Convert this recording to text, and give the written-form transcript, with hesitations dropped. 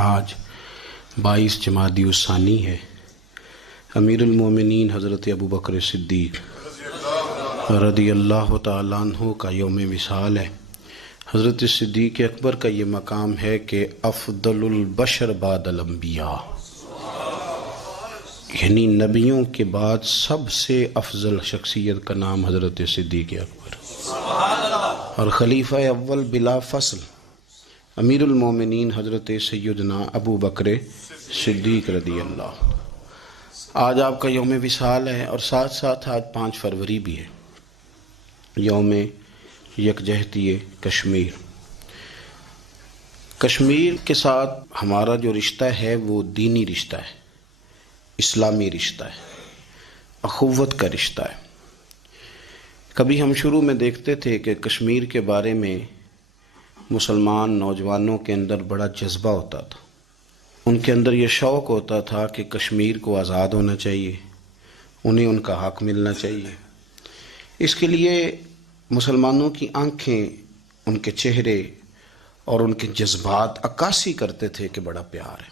آج 22 جمادی الثانی ہے۔ امیر المومنین حضرت ابو بکر صدیق رضی اللہ تعالیٰ عنہ کا یوم وصال ہے۔ حضرت صدیق اکبر کا یہ مقام ہے کہ افضل البشر بعد الانبیاء، یعنی نبیوں کے بعد سب سے افضل شخصیت کا نام حضرت صدیق اکبر، اور خلیفہ اول بلا فصل امیر المومنین حضرت سیدنا ابو بکر صدیق رضی اللہ۔ آج آپ کا یوم وصال ہے، اور ساتھ ساتھ آج 5 فروری بھی ہے، یوم یکجہتی کشمیر۔ کشمیر کے ساتھ ہمارا جو رشتہ ہے وہ دینی رشتہ ہے، اسلامی رشتہ ہے، اخوت کا رشتہ ہے۔ کبھی ہم شروع میں دیکھتے تھے کہ کشمیر کے بارے میں مسلمان نوجوانوں کے اندر بڑا جذبہ ہوتا تھا، ان کے اندر یہ شوق ہوتا تھا کہ کشمیر کو آزاد ہونا چاہیے، انہیں ان کا حق ملنا چاہیے۔ اس کے لیے مسلمانوں کی آنکھیں، ان کے چہرے اور ان کے جذبات عکاسی کرتے تھے کہ بڑا پیار ہے۔